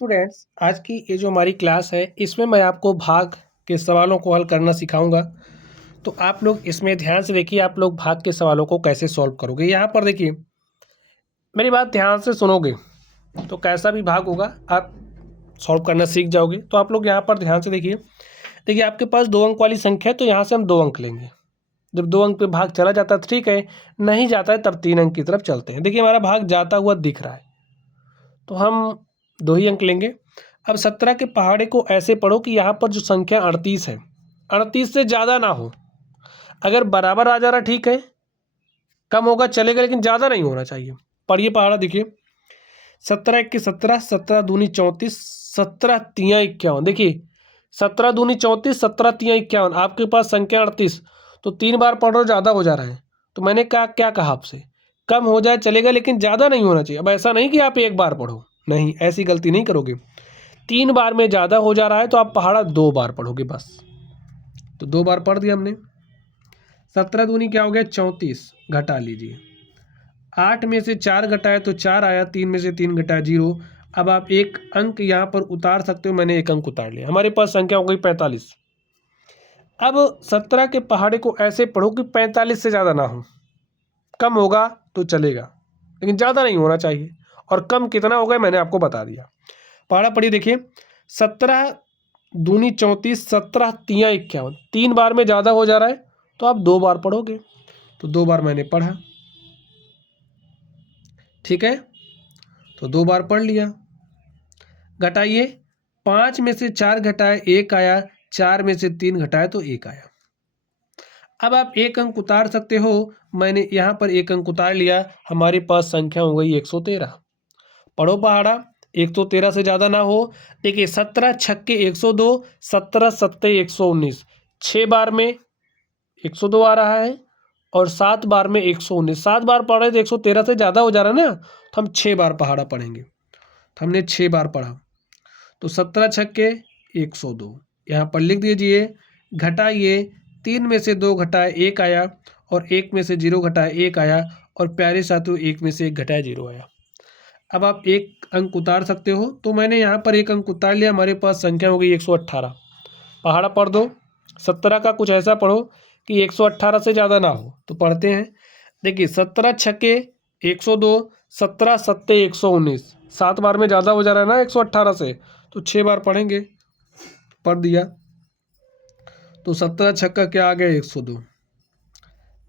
Students, आज की ये जो हमारी क्लास है इसमें मैं आपको भाग के सवालों को हल करना सिखाऊंगा। तो आप लोग इसमें ध्यान से देखिए, आप लोग भाग के सवालों को कैसे सॉल्व करोगे। यहाँ पर देखिए, मेरी बात ध्यान से सुनोगे तो कैसा भी भाग होगा आप सॉल्व करना सीख जाओगे। तो आप लोग यहाँ पर ध्यान से देखिए। देखिए, आपके पास 2 अंक वाली संख्या है तो यहाँ से हम 2 अंक लेंगे। जब 2 अंक पे भाग चला जाता है ठीक है, नहीं जाता है तब 3 अंक की तरफ चलते हैं। देखिए, हमारा भाग जाता हुआ दिख रहा है तो हम 2 ही अंक लेंगे। अब 17 के पहाड़े को ऐसे पढ़ो कि यहाँ पर जो संख्या 38 है, 38 से ज़्यादा ना हो। अगर बराबर आ जा रहा ठीक है, कम होगा चलेगा, लेकिन ज़्यादा नहीं होना चाहिए। पढ़िए पहाड़ा, देखिए 17 1 के 17, 17 दूनी 34, 17 तियाँ 51। देखिए 17 दूनी 34, 17 तियाँ 51। आपके पास संख्या 38, तो 3 बार पढ़ रहे हो, ज़्यादा हो जा रहा है। तो मैंने क्या कहा आपसे, कम हो जाए चलेगा लेकिन ज़्यादा नहीं होना चाहिए। अब ऐसा नहीं कि आप 1 बार पढ़ो, नहीं, ऐसी गलती नहीं करोगे। 3 बार में ज़्यादा हो जा रहा है तो आप पहाड़ा 2 बार पढ़ोगे बस। तो 2 बार पढ़ दिया हमने। 17 दूनी क्या हो गया 34, घटा लीजिए। 8 में से 4 घटाया तो 4 आया, 3 में से 3 घटाया 0। अब आप 1 अंक यहाँ पर उतार सकते हो, मैंने 1 अंक उतार लिया। हमारे पास संख्या हो गई 45। अब 17 के पहाड़े को ऐसे पढ़ो कि 45 से ज़्यादा ना हो। कम होगा तो चलेगा लेकिन ज़्यादा नहीं होना चाहिए। और कम कितना होगा मैंने आपको बता दिया। पहाड़ा पढ़िए, देखिए 17 दूनी 34, 17 तियाँ 51। 3 बार में ज़्यादा हो जा रहा है तो आप 2 बार पढ़ोगे। तो 2 बार मैंने पढ़ा, ठीक है, तो 2 बार पढ़ लिया। घटाइए, 5 में से 4 घटाए 1 आया, 4 में से 3 घटाए तो 1 आया। अब आप 1 अंक उतार सकते हो, मैंने यहाँ पर 1 अंक उतार लिया। हमारे पास संख्या हो गई 113। पढ़ो पहाड़ा, 113 से ज़्यादा ना हो। देखिए 17 छक्के 102, 17 सत्ते 119। 6 बार में 102 आ रहा है और 7 बार में 119। 7 बार पढ़ रहे तो 113 से ज़्यादा हो जा रहा है ना, तो हम 6 बार पहाड़ा पढ़ेंगे। तो हमने 6 बार पढ़ा, तो 17 छक्के 102 यहाँ पर लिख दीजिए। घटाइए, 3 में से 2 घटाए 1 आया और 1 में से 0 घटाए 1 आया, और प्यारे साथियों 1 में से 1 घटाए 0 आया। अब आप 1 अंक उतार सकते हो, तो मैंने यहाँ पर 1 अंक उतार लिया। हमारे पास संख्या हो गई 118। पहाड़ा पढ़ दो। 17 का कुछ ऐसा पढ़ो कि 118 से ज़्यादा ना हो। तो पढ़ते हैं, देखिए 17 छक्के 102, 17 सत्ते 119। 7 बार में ज़्यादा हो जा रहा है ना 118 से, तो 6 बार पढ़ेंगे। पढ़ दिया, तो 17 छक्का क्या आ गया 102।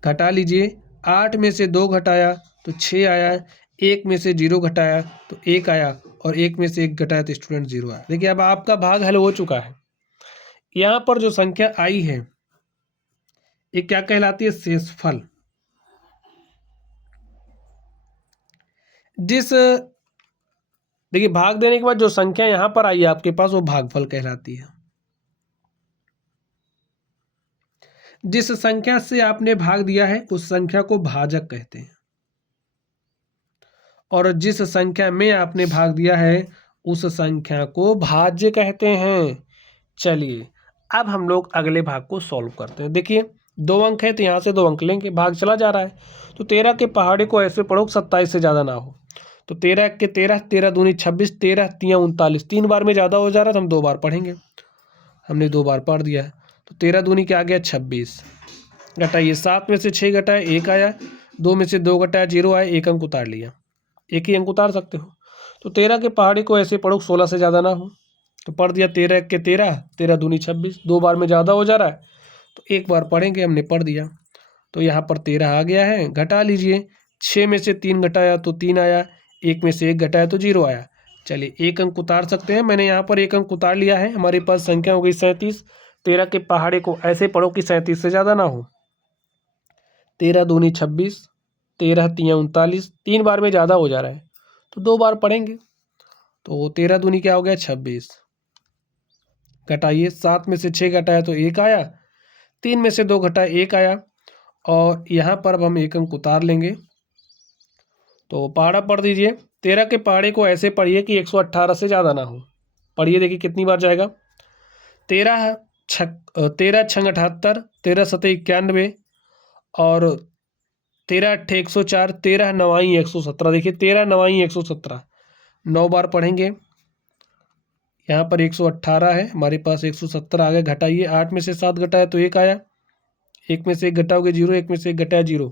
घटा लीजिए, 8 में से 2 घटाया तो 6 आया, 1 में से 0 घटाया तो 1 आया, और 1 में से 1 घटाया तो स्टूडेंट 0 आया। देखिए अब आपका भाग हल हो चुका है। यहाँ पर जो संख्या आई है ये क्या कहलाती है, शेषफल। जिस देखिए भाग देने के बाद जो संख्या यहाँ पर आई है आपके पास, वो भागफल कहलाती है। जिस संख्या से आपने भाग दिया है उस संख्या को भाजक कहते हैं, और जिस संख्या में आपने भाग दिया है उस संख्या को भाज्य कहते हैं। चलिए अब हम लोग अगले भाग को सॉल्व करते हैं। देखिए 2 अंक है तो यहाँ से 2 अंक लेंगे, भाग चला जा रहा है। तो 13 के पहाड़े को ऐसे पढ़ो 27 से ज़्यादा ना हो। तो 13 के 13, 13 दूनी 26, 13 तियाँ 39। 3 बार में ज़्यादा हो जा रहा है तो हम 2 बार पढ़ेंगे। हमने 2 बार पढ़ दिया। तो 13 दूनी क्या आ गया 26। घटाइए, 7 में से 6 घटाए 1 आया, 2 में से 2 घटाया 0 आया, 1 अंक उतार लिया। 1 ही अंक उतार सकते हो। तो 13 के पहाड़े को ऐसे पढ़ो 16 से ज़्यादा ना हो। तो पढ़ दिया, 13 के 13, 13 दूनी 26। 2 बार में ज़्यादा हो जा रहा है तो 1 बार पढ़ेंगे, हमने पढ़ दिया। तो यहाँ पर 13 आ गया है। घटा लीजिए, 6 में से 3 घटाया तो 3 आया, 1 में से 1 घटाया तो 0 आया। चलिए 1 अंक उतार सकते हैं, मैंने यहाँ पर 1 अंक उतार लिया है। हमारे पास संख्या हो गई 37। 13 के पहाड़े को ऐसे पढ़ो कि 37 से ज़्यादा ना हो। 13 दूनी 26, 13 तियाँ 39। 3 बार में ज़्यादा हो जा रहा है तो 2 बार पढ़ेंगे। तो 13 दूनी क्या हो गया 26। घटाइए, 7 में से 6 घटाया तो 1 आया, 3 में से 2 घटाया 1 आया, और यहाँ पर अब हम 1 अंक उतार लेंगे। तो पहाड़ा पढ़ दीजिए। 13 के पहाड़े को ऐसे पढ़िए कि 118 से ज़्यादा ना हो। पढ़िए, देखिए कितनी बार जाएगा। 13 छंग 78, 13 सते 91, और 13 अट्ठे 104, 13 नवाई 117। देखिए 13 नवाई 117, 9 बार पढ़ेंगे। यहाँ पर 118 है, हमारे पास 170 आ गए। घटाइए, 8 में से 7 घटाया तो 1 आया, 1 में से 1 घटाओगे 0, 1 में से 1 घटाया 0।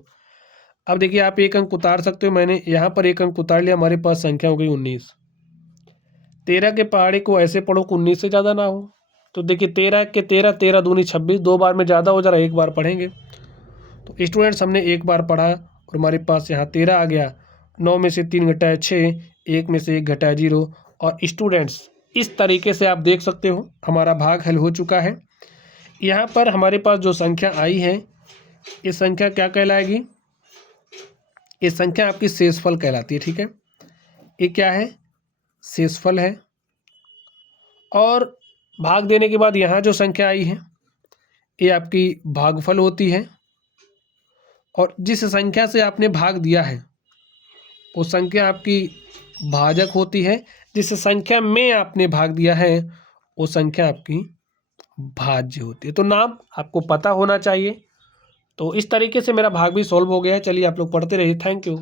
अब देखिए आप एक अंक उतार सकते हो, मैंने यहाँ पर एक अंक उतार लिया, हमारे पास संख्या हो गई 19। 13 के पहाड़े को ऐसे पढ़ो कि 19 से ज़्यादा ना हो। तो देखिए 13 के 13, 13 दूनी 26, 2 बार में ज़्यादा हो जा रहा है, एक बार पढ़ेंगे। तो स्टूडेंट्स हमने एक बार पढ़ा और हमारे पास यहाँ 13 आ गया। 9 में से 3 घटाया 6, 1 में से 1 घटाया 0। और स्टूडेंट्स इस तरीके से आप देख सकते हो हमारा भाग हल हो चुका है। यहाँ पर हमारे पास जो संख्या आई है, ये संख्या क्या कहलाएगी? ये संख्या आपकी शेषफल कहलाती है, ठीक है। ये क्या है? शेषफल है। और भाग देने के बाद यहाँ जो संख्या आई है, ये आपकी भागफल होती है। और जिस संख्या से आपने भाग दिया है वो संख्या आपकी भाजक होती है। जिस संख्या में आपने भाग दिया है वो संख्या आपकी भाज्य होती है। तो नाम आपको पता होना चाहिए। तो इस तरीके से मेरा भाग भी सॉल्व हो गया है। चलिए आप लोग पढ़ते रहिए। Thank you.